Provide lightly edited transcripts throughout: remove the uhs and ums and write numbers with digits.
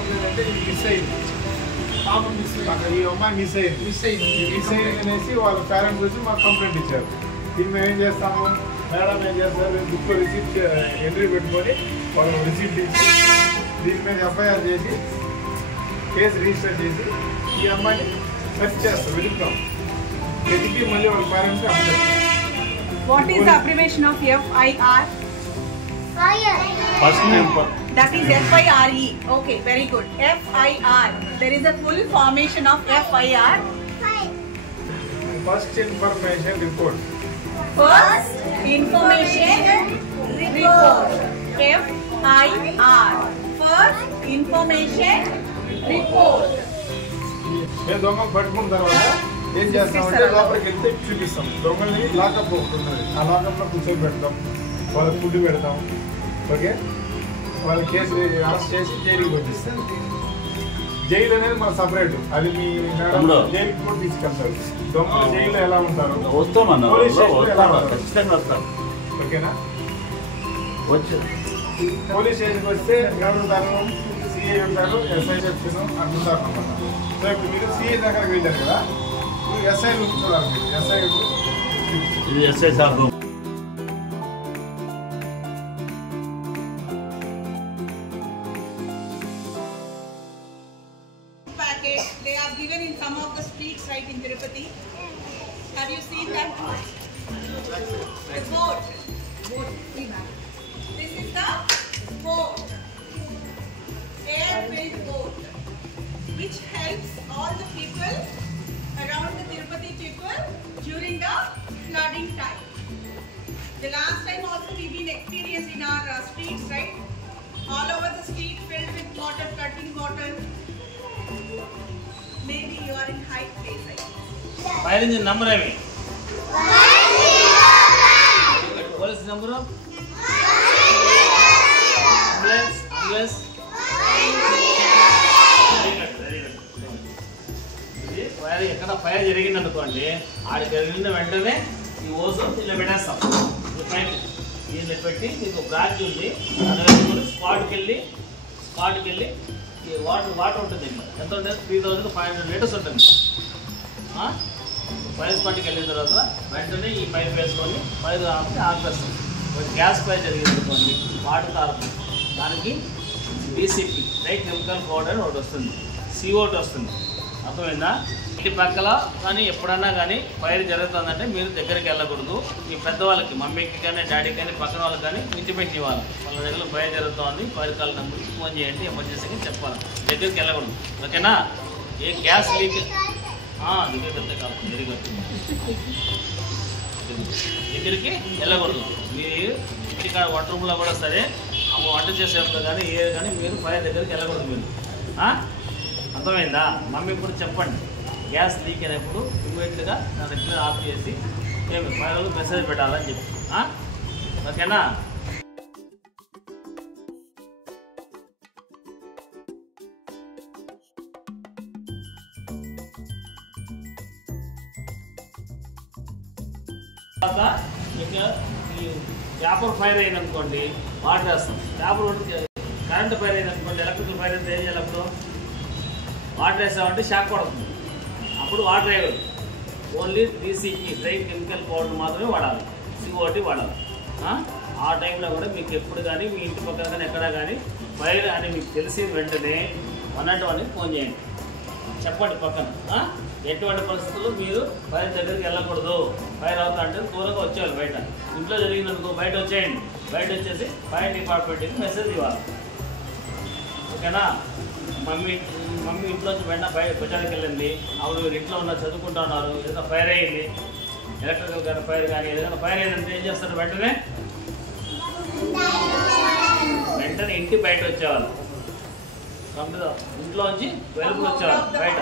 Complaint అంటే ఇది miss అయింది, పాప మిస్ అయింది, ఈ అమ్మాయి మిస్ అయింది అనేసి వాళ్ళ పేరెంట్స్ వచ్చి మాకు కంప్లైంట్ ఇచ్చారు. దీన్ని మేము ఏం చేస్తాము, మేడం ఏం చేస్తారు, బుక్ రిసీప్ట్ ఎంట్రీ పెట్టుకొని వాళ్ళు రిసీప్ట్ ఇచ్చి దీని మీద ఎఫ్ఐఆర్ చేసి కేసు రిజిస్టర్ చేసి ఈ అమ్మాయిని సెర్చ్ చేస్తాం, వెతుకుతాం, వెతికి మళ్ళీ వాళ్ళ పేరెంట్స్కి అప్పచెప్తాం. What is the abbreviation of FIR? First name. That is FIRE. Okay, very good. FIR. There is a full formation of FIR. First information report. First information report. FIR. First information report. మేము దొంగలు పట్టుకున్న తర్వాత ఏం చేస్తామంటే లోపలికి వెళ్తే చూపిస్తాం. దొంగల్ని లాకప్ ఒకటి ఉన్నది, ఆ లాకప్లో కూర్చొని పెడతాం, వాళ్ళకి ఫుడ్ పెడతాం. ఓకే, వాళ్ళ కేసు అరెస్ట్ చేసి జైలుకి పంపిస్తాం. జైలు అనేది మన సపరేట్, అది మీ మేడం జైలుకి కూడా తీసుకెళ్తారు. దొంగలు జైల్లో ఎలా ఉంటారు, పోలీస్ స్టేషన్లో ఎలా ఉంటారు, ఓకేనా? పోలీస్ స్టేషన్కి వస్తే ఎవరుంటారు, సిఐ ఉంటారు, ఎస్ఐ చెప్తాను అంటుంటారు అన్నమాట. సో ఇప్పుడు మీరు సిఐ దగ్గరికి వెళ్ళారు కదా, మీరు ఎస్ఐ చూడాలి, మీరు SI sir Packet. They are given in some of the streets right in Tirupati. Have you seen that? The boat. This is the boat. Air-filled boat, which helps all the people around the Tirupati people during the flooding time. The last time also we've been experienced in our streets, right? All over the street filled with water, flooding water. Maybe you are in high place, I guess. Fire engine number I mean. Police number of? Ambulance. Fire ఎక్కడ fire జరిగింది అనుకోండి, ఆడ జరిగిన వెంటనే ఈ ఓజో ఇలా పెట్టేస్తాం. దీన్ని పెట్టి మీకు బ్రాంచ్ ఉంది, దాని స్పాట్కి వెళ్ళి ఈ వాటర్ ఉంటుంది. ఎంత ఉంటుంది? 3500 లీటర్స్ ఉంటుంది. ఫైర్ స్పాట్కి వెళ్ళిన తర్వాత వెంటనే ఈ పైప్ వేసుకొని ఫైర్ ఆపేస్తాం. గ్యాస్ ఫైర్ జరిగింది అనుకోండి, వాటర్ తారుతుంది. దానికి డీసీపీ డ్రై కెమికల్ పౌడర్ ఒకటి వస్తుంది, CO2 వస్తుంది. అర్థమైందా? ఇంటి పక్కల కానీ ఎప్పుడన్నా కానీ ఫైర్ జరుగుతుందంటే మీరు దగ్గరికి వెళ్ళకూడదు. మీ పెద్దవాళ్ళకి, మమ్మీకి కానీ డాడీకి కానీ పక్కన వాళ్ళకి కానీ ఇంటిపెట్టి ఇవ్వాలి. వాళ్ళ దగ్గర ఫైర్ జరుగుతుంది, ఫైర్ కాల్ నెంబర్కి ఫోన్ చేయండి, ఎమర్జెన్సీకి చెప్పాలి. దగ్గరికి వెళ్ళకూడదు, ఓకేనా? ఏ గ్యాస్ లీక్ దగ్గరికి కాదు, దగ్గరికి వెళ్ళకూడదు. మీరు ఇంటికాడ వంట రూమ్లో కూడా సరే, వంట చేసేప్పుడు కానీ కానీ మీరు ఫైర్ దగ్గరికి వెళ్ళకూడదు. మీరు అర్థమైందా? మమ్మీ ఇప్పుడు చెప్పండి, గ్యాస్ లీక్ అయినప్పుడు ఇమీడియట్గా నా దగ్గర ఆఫ్ చేసి మేము ఫైర్ మెసేజ్ పెట్టాలని చెప్పి, ఓకేనా? తర్వాత ఇంకా ఈ పేపర్ ఫైర్ అయిందనుకోండి, వాటర్ వేస్తాం. పేపర్ కరెంట్ ఫైర్ అయిందనుకోండి, ఎలక్ట్రికల్ ఫైర్ అయితే ఏం చేయాలి? అప్పుడు వాటర్ వేసామంటే షాక్ పడుతుంది, అప్పుడు వాటర్ వేయదు. Only DCP dry chemical powder మాత్రమే వాడాలి, CO2 వాడాలి. ఆ టైంలో కూడా మీకు ఎప్పుడు కానీ మీ ఇంటి పక్కన కానీ ఎక్కడ కానీ ఫైర్ అని మీకు తెలిసిన వెంటనే 101కి ఫోన్ చేయండి, చెప్పండి పక్కన. ఎటువంటి పరిస్థితుల్లో మీరు ఫైర్ దగ్గరికి వెళ్ళకూడదు. ఫైర్ అవుతా అంటే దూరంగా వచ్చేవాళ్ళు, బయట ఇంట్లో జరిగిందనుకో బయట వచ్చేయండి. బయట వచ్చేసి ఫైర్ డిపార్ట్మెంట్కి మెసేజ్ ఇవ్వాలి, ఓకేనా? మమ్మీ ఇంట్లోంచి వెంటనే బయటకు వెళ్ళింది, ఆవిడ మీరు ఇంట్లో ఉన్న చదువుకుంటా ఉన్నారు, ఏదైనా ఫైర్ అయ్యింది, ఎలక్ట్రికల్ కానీ ఫైర్ కానీ ఏదైనా ఫైర్ అయ్యిందంటే ఏం చేస్తారు? వెంటనే ఇంటి బయట వచ్చేవాళ్ళు, ఇంట్లోంచి వెలుపులు వచ్చేవాళ్ళు. బయట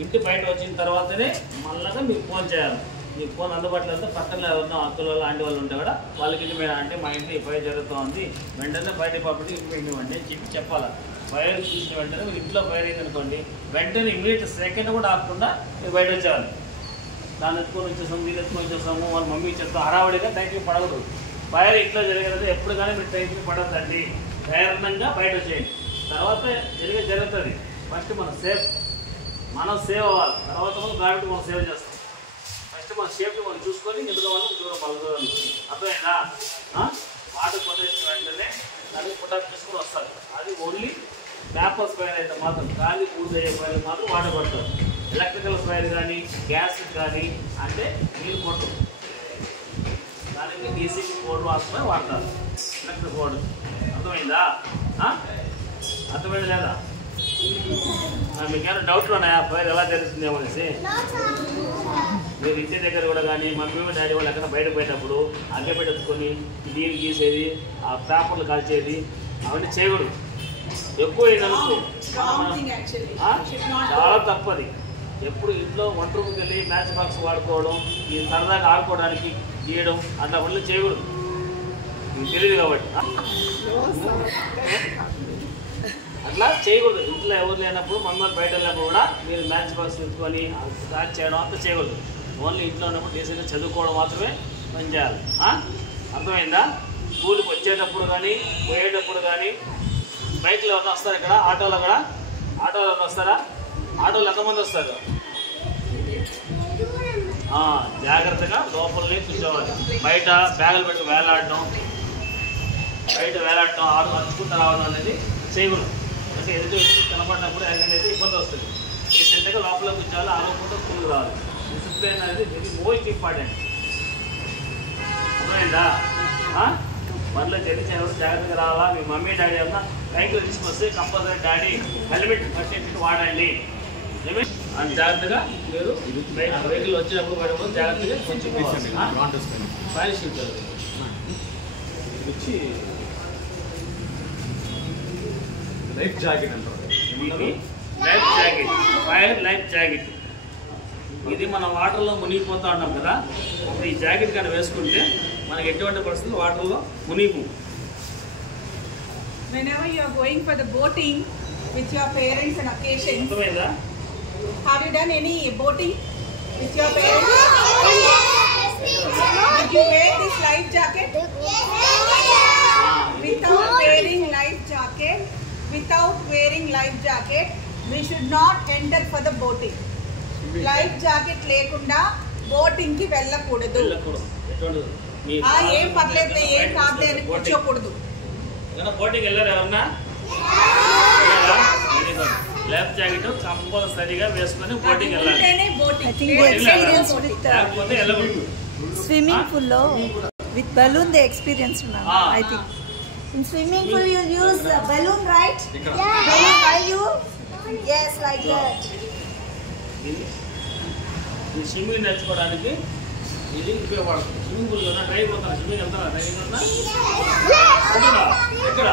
ఇంటి బయట వచ్చిన తర్వాతనే మళ్ళీ మీకు ఫోన్ చేయాలి. మీకు ఫోన్ అందుబాటులో అయితే పక్కన ఎవరినో అక్కలు లాంటి వాళ్ళు ఉంటే కూడా వాళ్ళకి ఇది మీద అంటే మా ఇంటి ఫైర్ జరుగుతుంది, వెంటనే ఫైర్ డిపార్ట్మెంట్కి ఇన్ఫార్మ్ ఇవ్వండి అని చెప్పాలి. ఫైర్ చూసిన వెంటనే మీరు ఇంట్లో ఫైర్ అయింది అనుకోండి, వెంటనే ఇమీడియట్ సెకండ్ కూడా ఆకుండా మీరు బయట వచ్చేవాళ్ళు. దాన్ని ఎత్తుకొని వచ్చేసాము, మీరు ఎత్తుకొని వచ్చేసాము, వాళ్ళ మమ్మీకి చెప్తాం. హడావుడిగా టైంకి పడకూడదు. ఫైర్ ఇంట్లో జరిగినది ఎప్పుడు కానీ మీరు టైంకి పడద్దండి, ధైర్యంగా బయట వచ్చేయండి. తర్వాత జరుగుతుంది. ఫస్ట్ మనం సేవ్ అవ్వాలి, తర్వాత మనం గ్రావిటీ మనం సేవ్ చేస్తాం. ఫస్ట్ మన సేఫ్టీ మనం చూసుకొని ఎందుకు వాళ్ళు దూరం అర్థమైందా? వాటర్ కొట్టేసిన వెంటనే దాన్ని పుట్టప్ తీసుకుని వస్తారు. అది ఓన్లీ పేపర్స్ ఫైర్ అయితే మాత్రం, ఖాళీ పూర్తి ఫైర్ మాత్రం వాటర్ కొడతారు. ఎలక్ట్రికల్ ఫైర్ కానీ గ్యాస్ కానీ అంటే నీళ్ళు కొట్టరు. దానికి డీసీ కోడ్ మాత్రమే వాడతారు, ఎలక్ట్రిక్ కోడ్. అర్థమైందా? అర్థమైంది లేదా? మీకు ఏమైనా డౌట్లు ఉన్నాయా ఫైర్ ఎలా జరుగుతుందేమో అనేసి? మీరు ఇంటి దగ్గర కూడా కానీ మమ్మీ డాడీ వాళ్ళు ఎక్కడ బయట పోయేటప్పుడు అగ్గి పెట్టుకొని నీళ్ళు గీసేది, ఆ పేపర్లు కాల్చేది అవన్నీ చేయకూడదు. ఎక్కువ ఇదనుకో చాలా తప్పది. ఎప్పుడు ఇంట్లో వంట రూమ్కి వెళ్ళి మ్యాచ్ బాక్స్ వాడుకోవడం, ఈ సరదాగా ఆడుకోవడానికి గీయడం అట్లా పనులు చేయకూడదు. మీకు తెలియదు కాబట్టి అట్లా చేయకూడదు. ఇంట్లో ఎవరు లేనప్పుడు మమ్మల్ని బయట వెళ్ళినప్పుడు కూడా మీరు మ్యాచ్ బాక్స్ పెట్టుకొని స్టార్ట్ చేయడం అంతా చేయకూడదు. ఓన్లీ ఇంట్లో ఉన్నప్పుడు డీసెంట్గా చదువుకోవడం మాత్రమే పని చేయాలి. అర్థమైందా? స్కూల్కి వచ్చేటప్పుడు కానీ పోయేటప్పుడు కానీ బైక్లో ఎవరైనా వస్తారు, ఇక్కడ ఆటోలో కూడా ఎవరైనా వస్తారా? ఆటోలు ఎంతమంది వస్తారు? జాగ్రత్తగా లోపలనే కూర్చోవాలి. బయట బ్యాగులు పెట్టి వేలాడటం అరుచుకుంటూ రావడం అనేది చేయకూడదు. అంటే ఎదుటి వ్యక్తి కనపడినప్పుడు ఎక్కడైతే ఇబ్బంది వస్తుంది. రీసెంట్గా లోపల కూర్చోవాలి, ఆరోగ్యంతో స్కూల్కి రావాలి. డిసిప్లిన్ అనేది వెరీ మోస్ట్ ఇంపార్టెంట్. అర్థమైందా? మనలో తెలిసేవారు జాగ్రత్తగా రావాలా. మీ మమ్మీ డాడీ ఏమన్నా బైక్లో తీసుకొస్తే కంపల్సరీ డాడీ హెల్మెట్ పట్టేసి వాడండి. అండ్ జాగ్రత్తగా మీరు వెహికల్ వచ్చినప్పుడు పడినప్పుడు జాగ్రత్తగా కొంచెం ఫైర్ షీట్ వచ్చి లైఫ్ జాకెట్ అంటారు. Fire life jacket. ఇది మన వాటర్లో మునిగిపోతూ ఉంటాం కదా, ఈ జాకెట్ కానీ వేసుకుంటే మనకి ఎటువంటి పరిస్థితులు వాటర్లో మునిగిపో. Whenever you are going for the boating with your parents and occasions, have you done any boating with your parents? Did you wear this life jacket? Without wearing life jacket, we should not enter for the boating. Life jacket lekunda boating ki vellakudadu. ఏం పర్లేదు, ఏం కాదులే అని కూర్చోకూడదు. Boating వెళ్ళారు ఎవరన్నా? Life jacket కంపల్సరీగా వేసుకొని బోటింగ్ వెళ్ళాలి. లేకపోతే వెళ్ళకూడదు. స్విమ్మింగ్ పూల్ లో విత్ బలూన్ దే ఎక్స్పీరియన్స్ ఉన్నా. I think in swimming pool you use a balloon, right? Balloon, are you? Yes, like that. ఈ స్విమ్మింగ్ నేర్చుకోవడానికి ఇది ఉపయోగపడుతుంది. స్విమ్మింగ్ పూల్ కదా డ్రైవ్ అవుతాను. స్విమ్మింగ్ వెళ్తారా? డ్రైవింగ్ ఉందా? ఎక్కడ